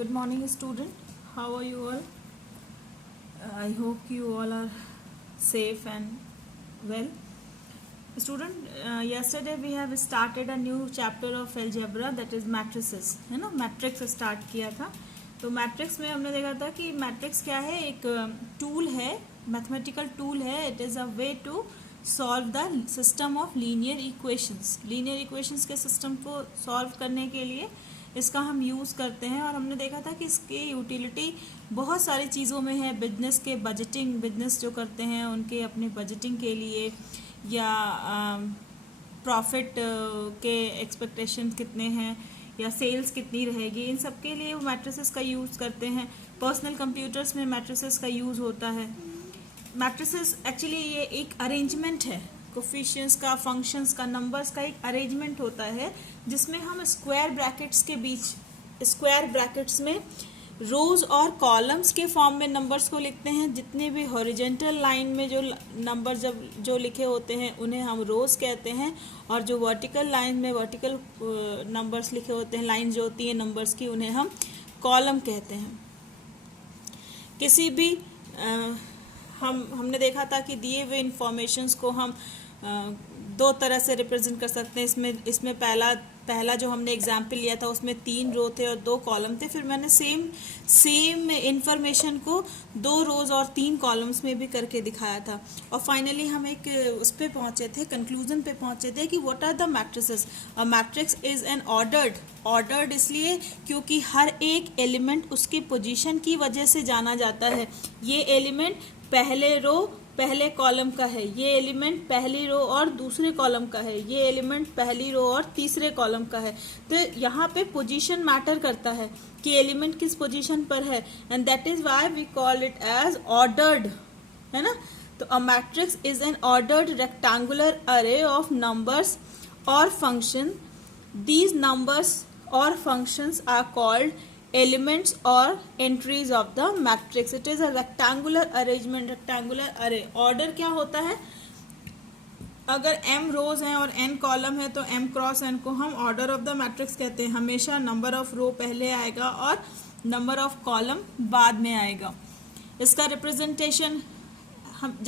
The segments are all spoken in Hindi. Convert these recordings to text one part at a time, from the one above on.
Good morning, student. How are you all? I hope you all are safe and well. Student, yesterday we have started a new chapter of algebra, that is matrices. है ना, मैट्रिक्स स्टार्ट किया था. तो मैट्रिक्स में हमने देखा था कि मैट्रिक्स क्या है, एक टूल है, मैथमेटिकल टूल है. It is a way to solve the system of linear equations. Linear equations के सिस्टम को सॉल्व करने के लिए इसका हम यूज़ करते हैं. और हमने देखा था कि इसकी यूटिलिटी बहुत सारी चीज़ों में है. बिजनेस के बजटिंग, बिजनेस जो करते हैं उनके अपने बजटिंग के लिए, या प्रॉफिट के एक्सपेक्टेशन कितने हैं, या सेल्स कितनी रहेगी, इन सब के लिए वो मैट्रिसेस का यूज़ करते हैं. पर्सनल कंप्यूटर्स में मैट्रिसेस का यूज़ होता है. मैट्रिसेस एक्चुअली ये एक अरेंजमेंट है, कोफिशिएंट्स का, फंक्शंस का, नंबर्स का एक अरेंजमेंट होता है जिसमें हम स्क्वायर ब्रैकेट्स के बीच, स्क्वायर ब्रैकेट्स में रोज और कॉलम्स के फॉर्म में नंबर्स को लिखते हैं. जितने भी हॉरिजेंटल लाइन में जो नंबर जो लिखे होते हैं उन्हें हम रोज कहते हैं, और जो वर्टिकल लाइन में वर्टिकल नंबर्स लिखे होते हैं, लाइन जो होती है नंबर्स की, उन्हें हम कॉलम कहते हैं. किसी भी हमने देखा था कि दिए हुए इंफॉर्मेशंस को हम दो तरह से रिप्रेजेंट कर सकते हैं. इसमें पहला जो हमने एग्जाम्पल लिया था उसमें 3 रो थे और 2 कॉलम थे. फिर मैंने सेम इंफॉर्मेशन को 2 रोज और 3 कॉलम्स में भी करके दिखाया था. और फाइनली हम एक उस पर पहुंचे थे, कंक्लूजन पे पहुंचे थे कि what are the matrices. A matrix is an ordered इसलिए क्योंकि हर एक एलिमेंट उसकी पोजीशन की वजह से जाना जाता है. ये एलिमेंट पहले रो पहले कॉलम का है, ये एलिमेंट पहली रो और दूसरे कॉलम का है, ये एलिमेंट पहली रो और तीसरे कॉलम का है. तो यहाँ पे पोजीशन मैटर करता है कि एलिमेंट किस पोजीशन पर है, and that is why we call it as ordered, है ना. तो a matrix is an ordered rectangular array of numbers और फंक्शन. दीज नंबर्स और functions are called elements or entries of the matrix. It is a rectangular arrangement, rectangular array. order क्या होता है, अगर m रोज हैं और n कॉलम है तो m क्रॉस n को हम ऑर्डर ऑफ द मैट्रिक्स कहते हैं. हमेशा नंबर ऑफ रो पहले आएगा और नंबर ऑफ कॉलम बाद में आएगा. इसका रिप्रेजेंटेशन हम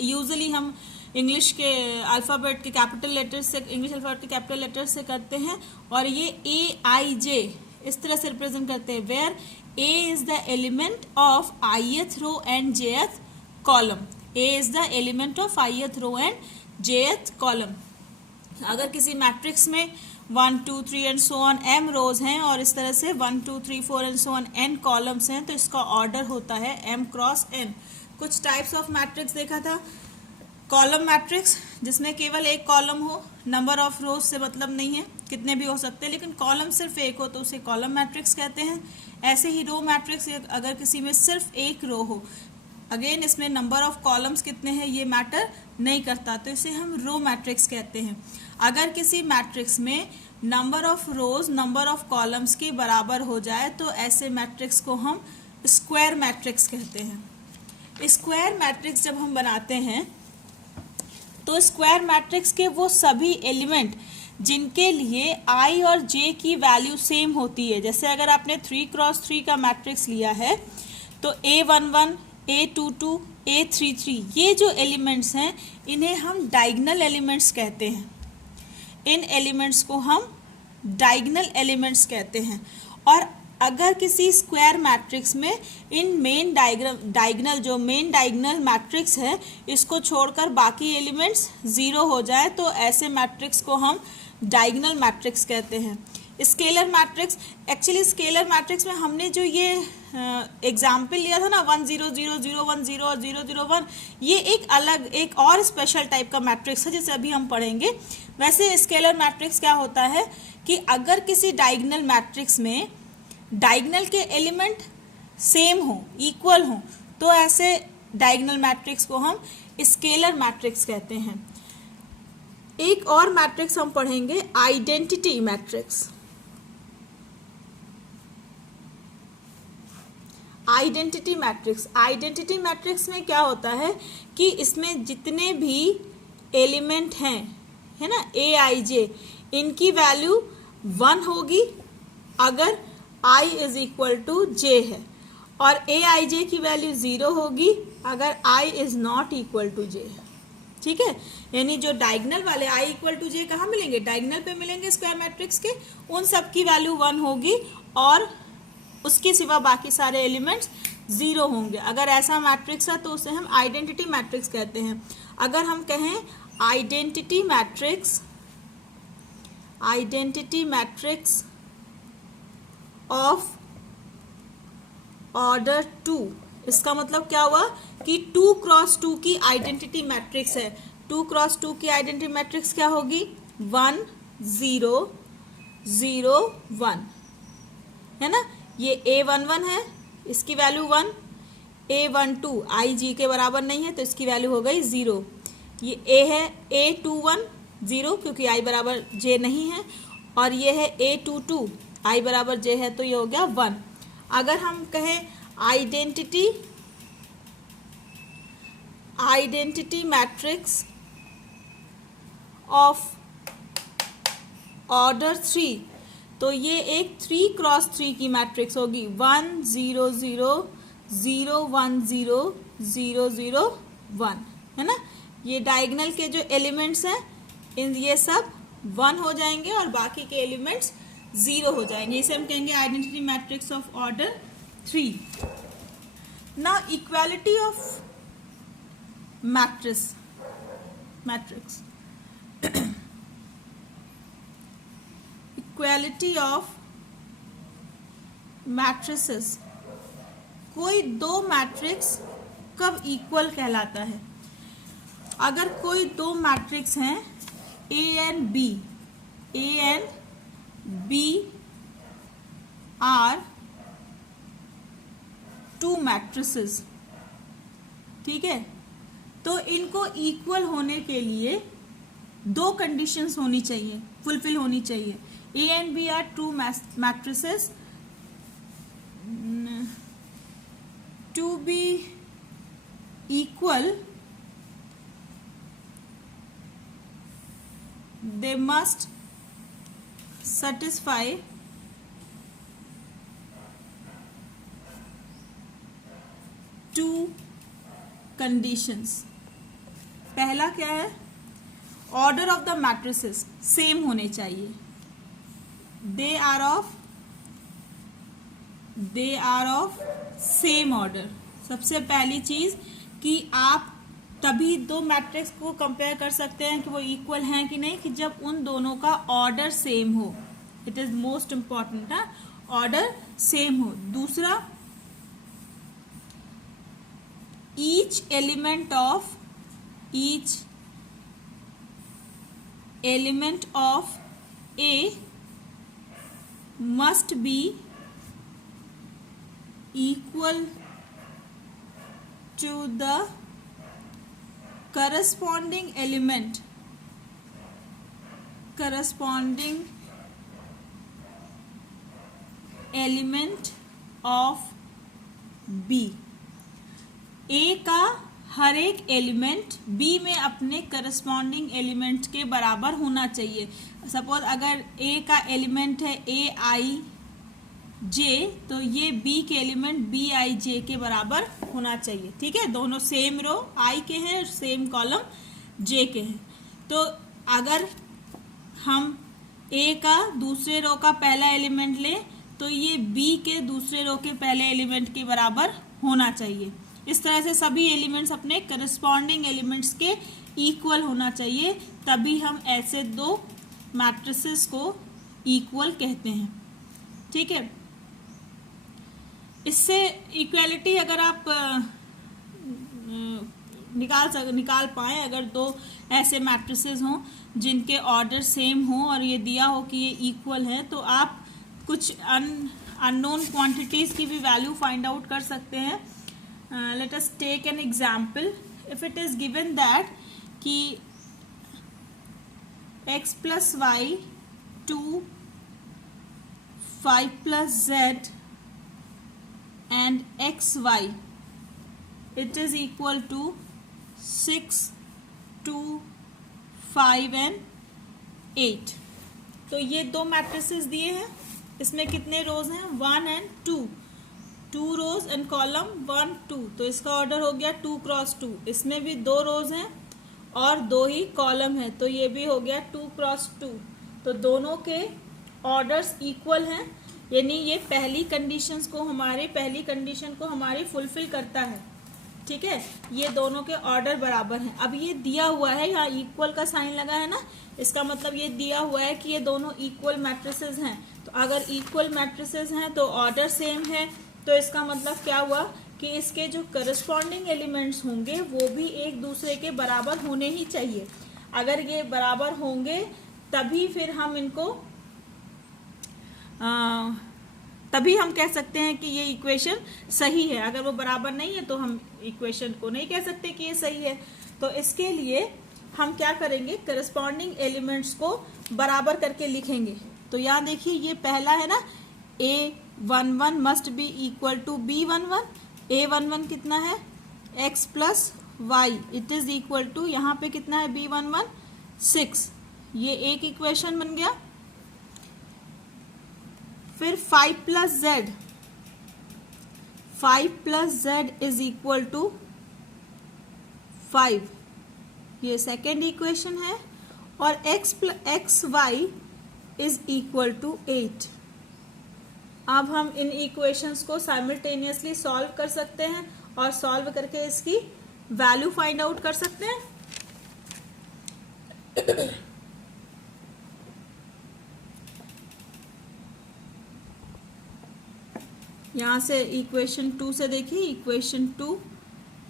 यूजुअली हम इंग्लिश के अल्फ़ाबेट के कैपिटल लेटर से, इंग्लिश अल्फ़ाबेट के कैपिटल लेटर से करते हैं, और ये AIJ इस तरह से रिप्रेजेंट करते हैं, where A is the element of ith row and jth column. A is the element of ith row and jth column. अगर किसी मैट्रिक्स में 1 2 3 and so on m rows हैं और इस तरह से 1 2 3 4 and so on n columns हैं, तो इसका ऑर्डर होता है m क्रॉस n. कुछ टाइप्स ऑफ मैट्रिक्स देखा था. कॉलम मैट्रिक्स जिसमें केवल एक कॉलम हो, नंबर ऑफ रोज से मतलब नहीं है, कितने भी हो सकते हैं, लेकिन कॉलम सिर्फ एक हो तो उसे कॉलम मैट्रिक्स कहते हैं. ऐसे ही रो मैट्रिक्स, अगर किसी में सिर्फ एक रो हो, अगेन इसमें नंबर ऑफ कॉलम्स कितने हैं ये मैटर नहीं करता, तो इसे हम रो मैट्रिक्स कहते हैं. अगर किसी मैट्रिक्स में number of rose number of columns के बराबर हो जाए तो ऐसे मैट्रिक्स को हम स्क्वायर मैट्रिक्स कहते हैं. स्क्वायर मैट्रिक्स जब हम बनाते हैं तो स्क्वायर मैट्रिक्स के वो सभी एलिमेंट जिनके लिए i और j की वैल्यू सेम होती है, जैसे अगर आपने 3x3 का मैट्रिक्स लिया है तो A11, A22, A33, ये जो एलिमेंट्स हैं इन्हें हम डायगोनल एलिमेंट्स कहते हैं. इन एलिमेंट्स को हम डायगोनल एलिमेंट्स कहते हैं. और अगर किसी स्क्वायर मैट्रिक्स में इन मेन डायगोनल, जो मेन डायगोनल मैट्रिक्स है, इसको छोड़कर बाकी एलिमेंट्स 0 हो जाए तो ऐसे मैट्रिक्स को हम डायगोनल मैट्रिक्स कहते हैं. Scalar matrix, actually scalar matrix में हमने जो ये एग्जाम्पल लिया था ना 1 0 0 0 1 0 और 0 0 1, ये एक अलग, एक और स्पेशल टाइप का मैट्रिक्स है जिसे अभी हम पढ़ेंगे. वैसे स्केलर मैट्रिक्स क्या होता है कि अगर किसी डायगोनल मैट्रिक्स में डायगोनल के एलिमेंट सेम हो, इक्वल हो, तो ऐसे डायगोनल मैट्रिक्स को हम स्केलर मैट्रिक्स कहते हैं. एक और मैट्रिक्स हम पढ़ेंगे, identity matrix. Identity identity matrix में क्या होता है कि इसमें जितने भी एलिमेंट हैं, है ना, AIJ, इनकी वैल्यू 1 होगी अगर आई इज इक्वल टू जे है, और ए आई जे की वैल्यू 0 होगी अगर I is not equal to जे। ठीक है, यानी जो डायगनल वाले आई इक्वल टू जे कहाँ मिलेंगे, डायगनल पे मिलेंगे स्क्वायर मैट्रिक्स के, उन सब की वैल्यू 1 होगी और उसके सिवा बाकी सारे एलिमेंट्स 0 होंगे। अगर ऐसा मैट्रिक्स है तो उसे हम आइडेंटिटी मैट्रिक्स कहते हैं। अगर हम कहें आइडेंटिटी मैट्रिक्स ऑफ ऑर्डर 2, इसका मतलब क्या हुआ कि 2 क्रॉस 2 की आइडेंटिटी मैट्रिक्स है। 2 क्रॉस 2 की आइडेंटिटी मैट्रिक्स क्या होगी, 1 0 0 1, है ना। ये A11 है, इसकी वैल्यू 1, A12 आई जी के बराबर नहीं है तो इसकी वैल्यू हो गई 0। ये A है, A21 0 क्योंकि आई बराबर जे नहीं है, और ये है A22 आई बराबर जे है तो ये हो गया 1। अगर हम कहें आइडेंटिटी मैट्रिक्स ऑफ ऑर्डर 3, तो ये एक 3 क्रॉस 3 की मैट्रिक्स होगी, 1 0 0 0 1 0 0 0 1, है ना। ये डायगनल के जो एलिमेंट्स हैं ये सब 1 हो जाएंगे और बाकी के एलिमेंट्स 0 हो जाएंगे। इसे हम कहेंगे identity matrix of order 3। Now equality of matrix equality of matrices, कोई दो मैट्रिक्स कब इक्वल कहलाता है। अगर कोई दो मैट्रिक्स हैं A and B are two matrices, ठीक है, तो इनको इक्वल होने के लिए दो कंडीशंस होनी चाहिए, फुलफिल होनी चाहिए। A and B are two matrices, to be equal they must satisfy two conditions। पहला क्या है, order of the matrices same होने चाहिए, they are of same order. सबसे पहली चीज कि आप तभी दो मैट्रिक्स को कंपेयर कर सकते हैं कि वो इक्वल हैं कि नहीं, कि जब उन दोनों का ऑर्डर सेम हो। इट इज मोस्ट इंपॉर्टेंट है, ऑर्डर सेम हो। दूसरा, each element of A must be equal to the corresponding element of B। A का हर एक एलिमेंट B में अपने करस्पॉन्डिंग एलिमेंट के बराबर होना चाहिए। सपोज अगर A का एलिमेंट है AI J, तो ये B के एलिमेंट BIJ के बराबर होना चाहिए। ठीक है, दोनों सेम रो I के हैं, सेम कॉलम J के हैं। तो अगर हम A का दूसरे रो का पहला एलिमेंट लें तो ये B के दूसरे रो के पहले एलिमेंट के बराबर होना चाहिए। इस तरह से सभी एलिमेंट्स अपने करस्पॉन्डिंग एलिमेंट्स के इक्वल होना चाहिए, तभी हम ऐसे दो मैट्रिसेस को इक्वल कहते हैं। ठीक है, इससे इक्वालिटी अगर आप निकाल पाए, अगर दो ऐसे मैट्रिसेस हों जिनके ऑर्डर सेम हो और ये दिया हो कि ये इक्वल है, तो आप कुछ अननोन क्वांटिटीज की भी वैल्यू फाइंड आउट कर सकते हैं। Let us take an example. If it is given that कि x plus y 2 5 plus z and xy it is equal to 6 2 5 and 8। तो ये दो मैट्रिसेस दिए हैं, इसमें कितने रोज हैं, 1 and 2, 2 रोज एंड कॉलम 1 2, तो इसका ऑर्डर हो गया 2 क्रॉस 2। इसमें भी 2 रोज हैं और 2 ही कॉलम है, तो ये भी हो गया 2 क्रॉस 2। तो दोनों के ऑर्डर्स इक्वल हैं, यानी ये पहली कंडीशन को हमारी फुलफिल करता है। ठीक है, ये दोनों के ऑर्डर बराबर हैं। अब ये दिया हुआ है, यहाँ इक्वल का साइन लगा है ना, इसका मतलब ये दिया हुआ है कि ये दोनों इक्वल मैट्रिसेस हैं। तो अगर इक्वल मैट्रिसेस हैं तो ऑर्डर सेम है, तो इसका मतलब क्या हुआ कि इसके जो करस्पॉन्डिंग एलिमेंट्स होंगे वो भी एक दूसरे के बराबर होने ही चाहिए। अगर ये बराबर होंगे तभी फिर हम इनको तभी हम कह सकते हैं कि ये इक्वेशन सही है। अगर वो बराबर नहीं है तो हम इक्वेशन को नहीं कह सकते कि ये सही है। तो इसके लिए हम क्या करेंगे, करस्पॉन्डिंग एलिमेंट्स को बराबर करके लिखेंगे। तो यहाँ देखिए ये पहला है ना, A11 must be equal to B11। A11 कितना है, x plus y, it is equal to यहाँ पे कितना है B11 6। ये एक इक्वेशन बन गया। फिर 5 plus z, 5 plus z is equal to 5, ये सेकेंड इक्वेशन है। और x y is equal to 8। अब हम इन इक्वेशंस को साइमल्टेनियसली सॉल्व कर सकते हैं और सॉल्व करके इसकी वैल्यू फाइंड आउट कर सकते हैं। यहाँ से इक्वेशन 2 से देखिए, इक्वेशन 2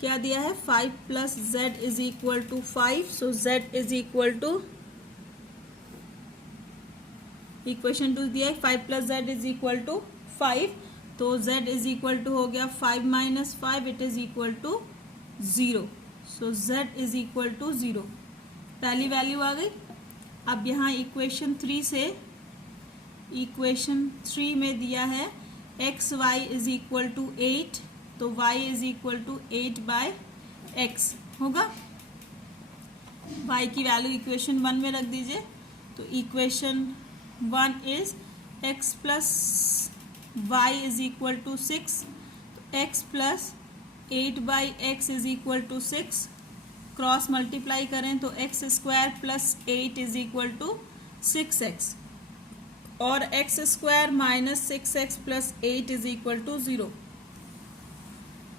क्या दिया है, 5 plus z is equal to 5। So z is equal to, equation 2 दिया है 5 plus z is equal to 5, तो जेड इज इक्वल टू हो गया 5 minus 5, it is equal to 0। So z is equal to 0, पहली वैल्यू आ गई। अब यहाँ इक्वेशन 3 से, इक्वेशन 3 में दिया है x y is equal to 8, तो y is equal to 8 by x होगा। y की वैल्यू इक्वेशन 1 में रख दीजिए। तो equation 1 is x plus y is equal to 6, तो x plus 8 by x is equal to 6। Cross multiply करें तो x square plus 8 is equal to 6x, और x square minus 6x plus 8 is equal to 0।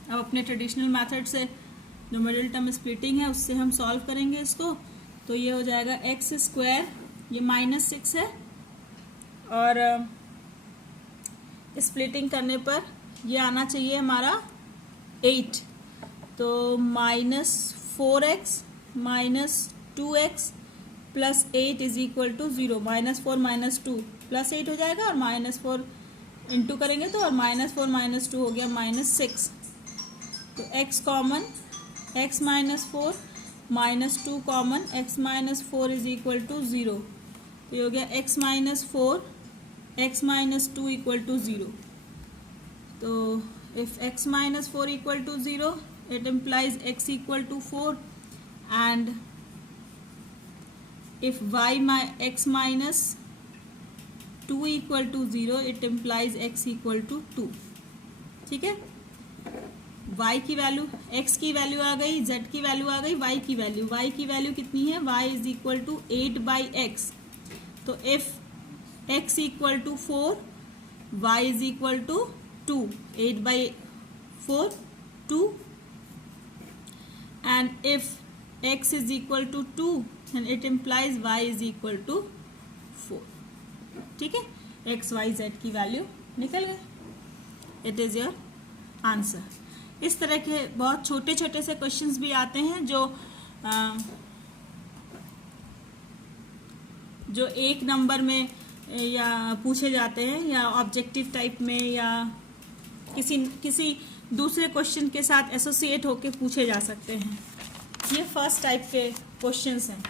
अब अपने ट्रेडिशनल मेथड से जो मिडिल टर्म स्प्लिटिंग है उससे हम सॉल्व करेंगे इसको। तो ये हो जाएगा एक्स स्क्वायर, ये माइनस 6 है, और स्प्लिटिंग करने पर ये आना चाहिए हमारा 8। तो minus 4x minus 2x plus 8 is equal to 0। Minus 4 minus 2 plus 8 हो जाएगा, और माइनस 4 इंटू करेंगे तो, और माइनस 4 माइनस 2 हो गया माइनस 6। तो x common, x minus 4 minus 2 common, x minus 4 is equal to 0। तो ये हो गया x minus 4, x minus 2 equal to 0। तो if x minus 4 equal to 0, it implies x equal to 4, and if x minus 2 equal to 0, it implies x equal to 2। ठीक है, y की वैल्यू, x की वैल्यू आ गई, z की वैल्यू आ गई, y की वैल्यू कितनी है, y is equal to 8 by x. तो if x equal to 4, y is equal to 2, 8 by 4 2, and if x is equal to 2, and it implies y is equal to 4। ठीक है, x y z की वैल्यू निकल गए, इट इज योर आंसर। इस तरह के बहुत छोटे छोटे से क्वेश्चंस भी आते हैं जो एक नंबर में या पूछे जाते हैं, या ऑब्जेक्टिव टाइप में, या किसी दूसरे क्वेश्चन के साथ एसोसिएट होके पूछे जा सकते हैं। ये फर्स्ट टाइप के क्वेश्चंस हैं।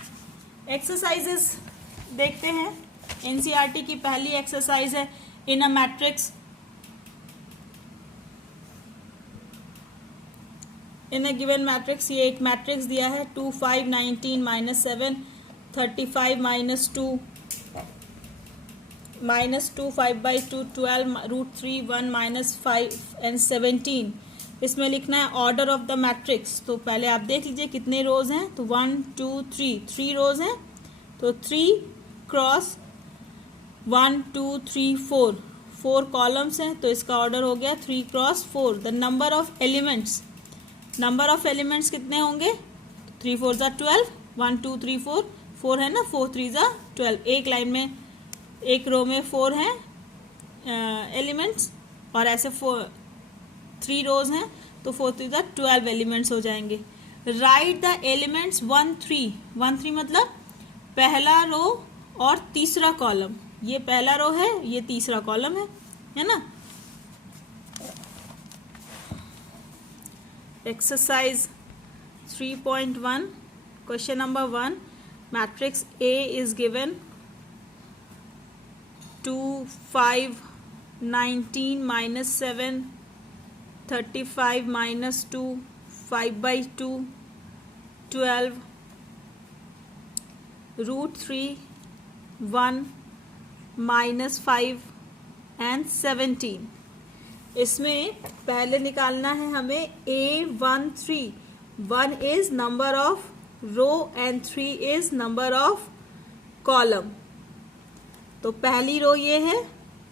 एक्सरसाइजेस देखते हैं। एनसीईआरटी की पहली एक्सरसाइज है, in a matrix, in a given matrix. ये एक मैट्रिक्स दिया है 2 5 19 -7 35 -2 -2, 5/2, 12, √3, 1, -5 एंड 17। इसमें लिखना है ऑर्डर ऑफ द मैट्रिक्स। तो पहले आप देख लीजिए कितने रोज हैं। तो 1 2 3, 3 रोज हैं। तो 3 क्रॉस 1 2 3 4, 4 कॉलम्स हैं। तो इसका ऑर्डर हो गया 3 cross 4। The number of elements, number of elements कितने होंगे? 3 4 ज़ा 12, 1 2 3 4, 4 है ना, 4 3 ज़ा 12। एक लाइन में, एक रो में 4 हैं एलिमेंट्स, और ऐसे 3 रोज हैं। तो 4 3 ज़ा 12 एलिमेंट्स हो जाएंगे। राइट द एलिमेंट्स 1 3, 1 3 मतलब पहला रो और तीसरा कॉलम। ये पहला रो है, ये तीसरा कॉलम है ना। Exercise 3.1 question number 1, matrix A is given 2 5 19 -7 35 -2 5/2 12 √3 1 -5 and 17। इसमें पहले निकालना है हमें A13। 1 is number of row and 3 is number of column. तो पहली रो ये है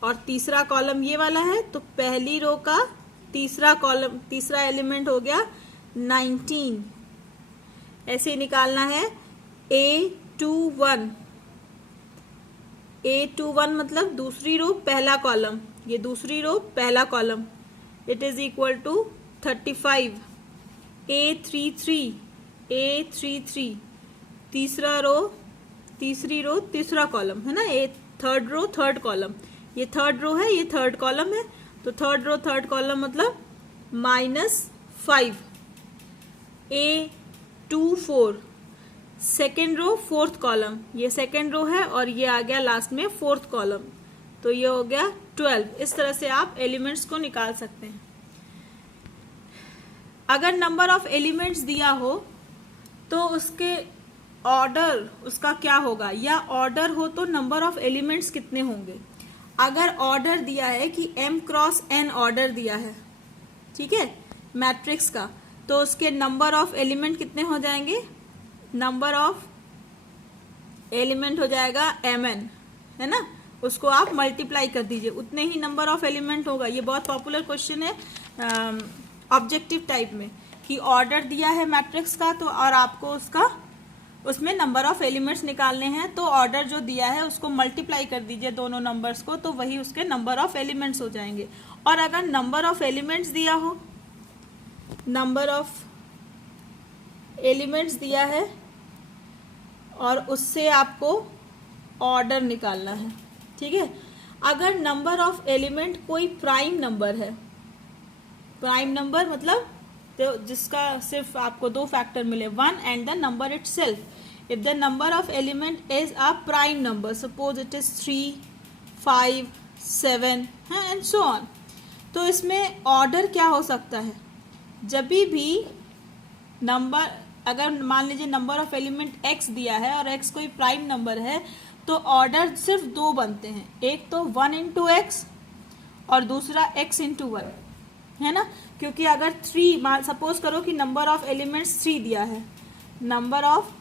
और तीसरा कॉलम ये वाला है। तो पहली रो का तीसरा कॉलम, तीसरा एलिमेंट हो गया 19। ऐसे ही निकालना है A21। A21 मतलब दूसरी रो पहला कॉलम, ये दूसरी रो पहला column. It is equal to 35। A33, A33 तीसरा रो, तीसरी रो तीसरा कॉलम है ना। ए थर्ड रो थर्ड कॉलम, ये थर्ड रो है, ये थर्ड कॉलम है। तो थर्ड रो थर्ड कॉलम मतलब -5। A24 second row fourth column, ये सेकेंड रो है और ये आ गया लास्ट में फोर्थ कॉलम। तो ये हो गया 12। इस तरह से आप एलिमेंट्स को निकाल सकते हैं। अगर नंबर ऑफ एलिमेंट्स दिया हो तो उसके ऑर्डर उसका क्या होगा, या ऑर्डर हो तो नंबर ऑफ एलिमेंट्स कितने होंगे। अगर ऑर्डर दिया है कि m क्रॉस n ऑर्डर दिया है, ठीक है, मैट्रिक्स का, तो उसके नंबर ऑफ एलिमेंट कितने हो जाएंगे? नंबर ऑफ एलिमेंट हो जाएगा mn, है ना। उसको आप मल्टीप्लाई कर दीजिए, उतने ही नंबर ऑफ एलिमेंट होगा। ये बहुत पॉपुलर क्वेश्चन है ऑब्जेक्टिव टाइप में, कि ऑर्डर दिया है मैट्रिक्स का तो और आपको उसका उसमें नंबर ऑफ एलिमेंट्स निकालने हैं। तो ऑर्डर जो दिया है उसको मल्टीप्लाई कर दीजिए दोनों नंबर्स को, तो वही उसके नंबर ऑफ एलिमेंट्स हो जाएंगे। और अगर नंबर ऑफ एलिमेंट्स दिया हो, नंबर ऑफ एलिमेंट्स दिया है और उससे आपको ऑर्डर निकालना है, ठीक है। अगर नंबर ऑफ एलिमेंट कोई प्राइम नंबर है, प्राइम नंबर मतलब तो जिसका सिर्फ आपको 2 फैक्टर मिले, 1 and the number itself. If the number of element is a prime number, suppose it is 3 5 7 and so on, तो इसमें ऑर्डर क्या हो सकता है? जब भी नंबर, अगर मान लीजिए नंबर ऑफ एलिमेंट x दिया है और x कोई प्राइम नंबर है, तो ऑर्डर सिर्फ 2 बनते हैं। एक तो 1 इंटू x और दूसरा x इंटू 1, है ना। क्योंकि अगर 3, सपोज करो कि नंबर ऑफ एलिमेंट्स 3 दिया है, number of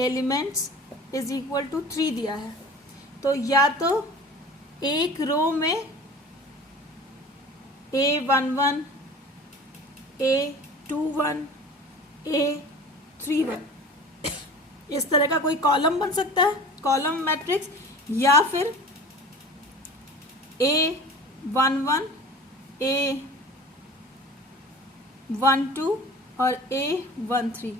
elements is equal to 3 दिया है, तो या तो एक रो में A11 A21 A31 इस तरह का कोई कॉलम बन सकता है, कॉलम मैट्रिक्स, या फिर A11 A12 और A13।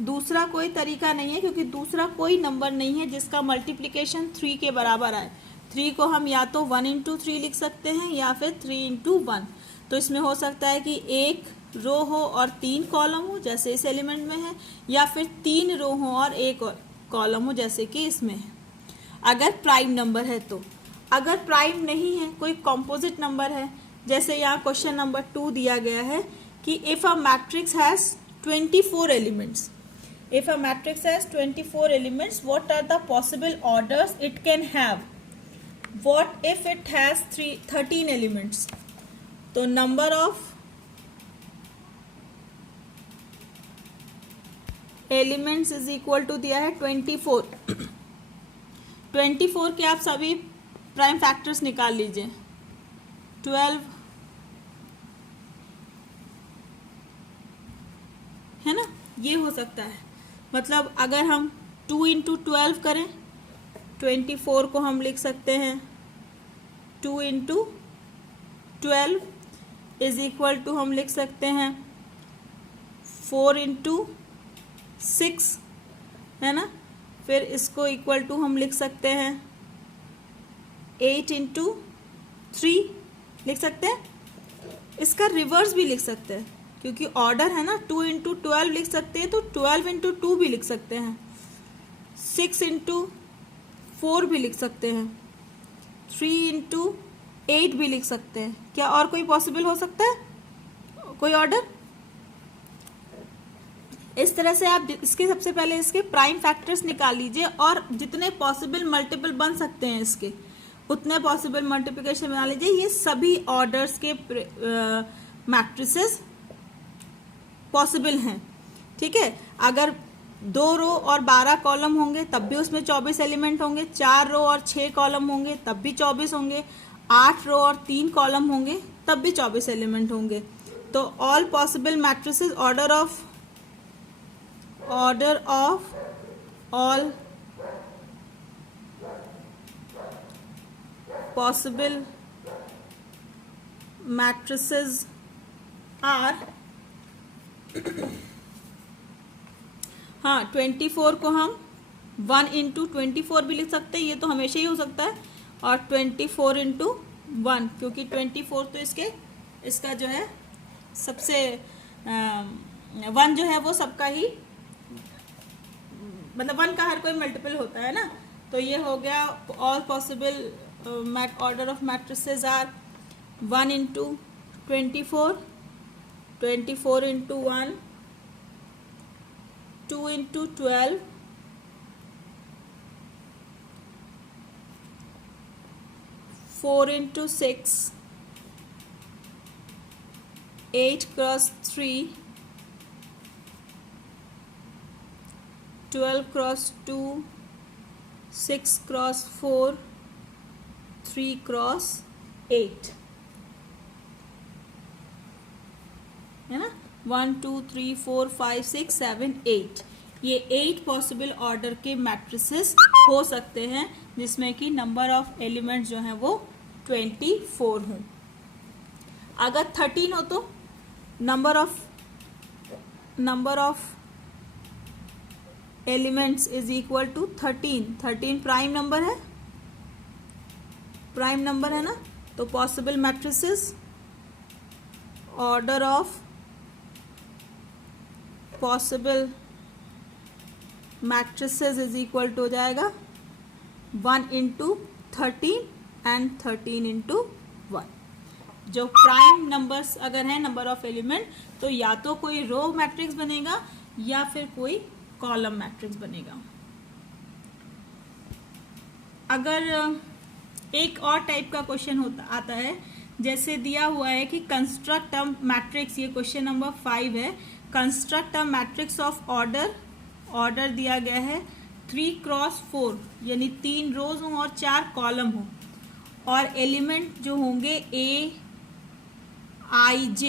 दूसरा कोई तरीका नहीं है, क्योंकि दूसरा कोई नंबर नहीं है जिसका मल्टीप्लिकेशन 3 के बराबर आए। 3 को हम या तो 1 इंटू 3 लिख सकते हैं या फिर 3 इंटू 1। तो इसमें हो सकता है कि एक रो हो और 3 कॉलम हो, जैसे इस एलिमेंट में है, या फिर 3 रो हो और 1 कॉलम हो, जैसे कि इसमें है, अगर प्राइम नंबर है तो। अगर प्राइम नहीं है, कोई कॉम्पोजिट नंबर है, जैसे यहाँ क्वेश्चन नंबर 2 दिया गया है कि if a matrix has 24 elements, If a matrix has 24 elements, what are the possible orders it can have? What if it has 13 elements? तो number of elements is equal to दिया है 24. 24 के आप सभी प्राइम फैक्टर्स निकाल लीजिए. 12 है ना, ये हो सकता है. मतलब अगर हम 2 इंटू 12 करें, 24 को हम लिख सकते हैं 2 इंटू 12 इज इक्वल टू हम लिख सकते हैं 4 इंटू 6, है ना. फिर इसको इक्वल टू हम लिख सकते हैं 8 इंटू 3 लिख सकते हैं. इसका रिवर्स भी लिख सकते हैं क्योंकि ऑर्डर है ना. 2 इंटू 12 लिख सकते हैं तो 12 इंटू 2 भी लिख सकते हैं. 6 इंटू 4 भी लिख सकते हैं. 3 इंटू 8 भी लिख सकते हैं. क्या और कोई पॉसिबल हो सकता है, कोई ऑर्डर? इस तरह से आप इसके सबसे पहले इसके प्राइम फैक्टर्स निकाल लीजिए और जितने पॉसिबल मल्टीपल बन सकते हैं इसके उतने पॉसिबल मल्टीप्लिकेशन बना लीजिए. ये सभी ऑर्डर्स के मैट्रिसेस पॉसिबल हैं. ठीक है. अगर 2 रो और 12 कॉलम होंगे तब भी उसमें 24 एलिमेंट होंगे. 4 रो और 6 कॉलम होंगे तब भी 24 होंगे. 8 रो और 3 कॉलम होंगे तब भी 24 एलिमेंट होंगे. तो all possible matrices order of all possible matrices are, हाँ 24 को हम 1 इंटू 24 भी लिख सकते हैं. ये तो हमेशा ही हो सकता है. और 24 इंटू 1 क्योंकि 24 तो इसका जो है सबसे 1 जो है वो सबका ही मतलब 1 का हर कोई मल्टीपल होता है ना. तो ये हो गया all possible order of matrices are 1 into 24, 24 into 1, 2 into 12, 4 into 6, 8 cross 3, 12 cross 2, 6 cross 4, 3 cross 8, है ना. 1 2 3 4 5 6 7 8 ये 8 पॉसिबल ऑर्डर के मैट्रिसेस हो सकते हैं जिसमें कि नंबर ऑफ एलिमेंट्स जो हैं वो 24 हों. अगर 13 हो तो number of elements is equal to 13. 13 prime number है ना. तो possible matrices order of possible matrices is equal to हो जाएगा 1 इंटू 13 एंड 13 इंटू 1. जो प्राइम नंबर्स अगर है नंबर ऑफ एलिमेंट तो या तो कोई रो मैट्रिक्स बनेगा या फिर कोई कॉलम मैट्रिक्स बनेगा. अगर एक और टाइप का क्वेश्चन आता है जैसे दिया हुआ है कि कंस्ट्रक्ट अ मैट्रिक्स, ये क्वेश्चन नंबर 5 है. Construct a matrix of order दिया गया है 3 क्रॉस 4 यानी 3 रोज हों और 4 कॉलम हो और एलिमेंट जो होंगे A I J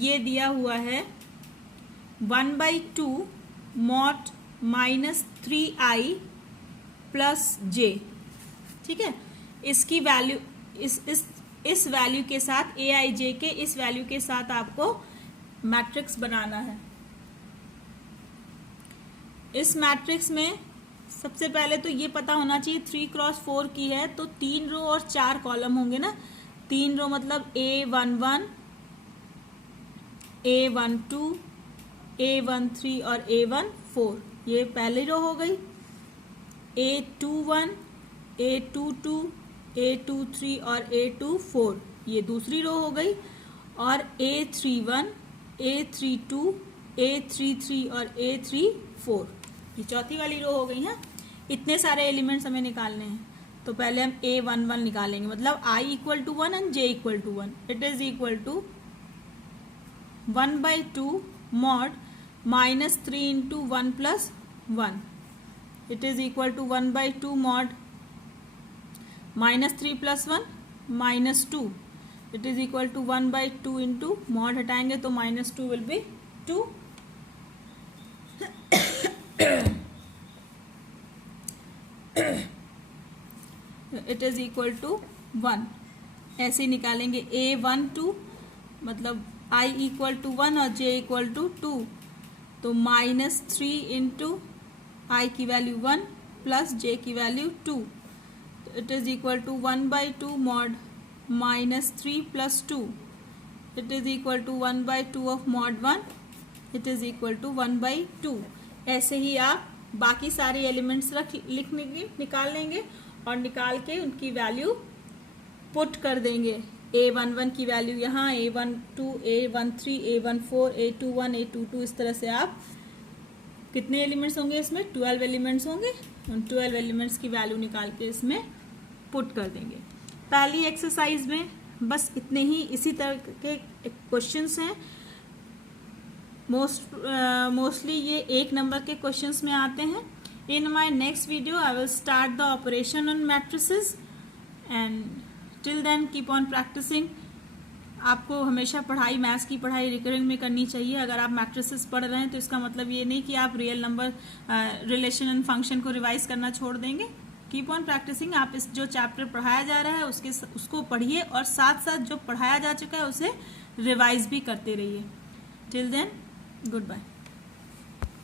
ये दिया हुआ है 1/2 मॉड -3i प्लस j. ठीक है. इसकी वैल्यू इस वैल्यू के साथ AIJ के इस वैल्यू के साथ आपको मैट्रिक्स बनाना है. इस मैट्रिक्स में सबसे पहले तो ये पता होना चाहिए 3 क्रॉस 4 की है तो 3 रो और 4 कॉलम होंगे ना. 3 रो मतलब A11, A12, A13 और A14 ये पहली रो हो गई. A21, A22, A23 और A24 ये दूसरी रो हो गई. और A31, A32, A33 और A34 4। ये चौथी वाली रो हो गई है। इतने सारे एलिमेंट्स हमें निकालने हैं, तो पहले हम A11 निकालेंगे, मतलब I equal to 1 and J equal to 1। It is equal to 1/2 mod -3 into 1 plus 1। It is equal to 1/2 mod -3 plus 1 -2। It is equal to 1/2 into mod हटाएंगे तो -2 will be 2। It is equal to 1। ऐसे निकालेंगे A12, मतलब I इक्वल टू 1 और J इक्वल टू 2, तो -3 इंटू I की वैल्यू 1 प्लस J की value 2। It is equal to 1/2 mod -3 plus 2। It is equal to 1/2 of mod 1। It is equal to 1/2। ऐसे ही आप बाकी सारे एलिमेंट्स निकाल लेंगे और निकाल के उनकी वैल्यू पुट कर देंगे। A11 की वैल्यू यहाँ, A12, A13, A14, A21, A22, इस तरह से आप कितने एलिमेंट्स होंगे इसमें, 12 एलिमेंट्स होंगे। उन 12 एलिमेंट्स की वैल्यू निकाल के इसमें पुट कर देंगे। पहली एक्सरसाइज में बस इतने ही, इसी तरह के क्वेश्चंस हैं। मोस्टली ये 1 नंबर के क्वेश्चंस में आते हैं। In my next video I will start the operation on matrices and till then keep on practising. आपको हमेशा पढ़ाई, मैथ्स की पढ़ाई रिकरिंग में करनी चाहिए। अगर आप मैट्रिसेस पढ़ रहे हैं तो इसका मतलब ये नहीं कि आप real number, relation and function को रिवाइज करना छोड़ देंगे। Keep on practising. आप इस जो चैप्टर पढ़ाया जा रहा है उसको पढ़िए और साथ साथ जो पढ़ाया जा चुका है उसे रिवाइज भी करते रहिए। Till then, good bye.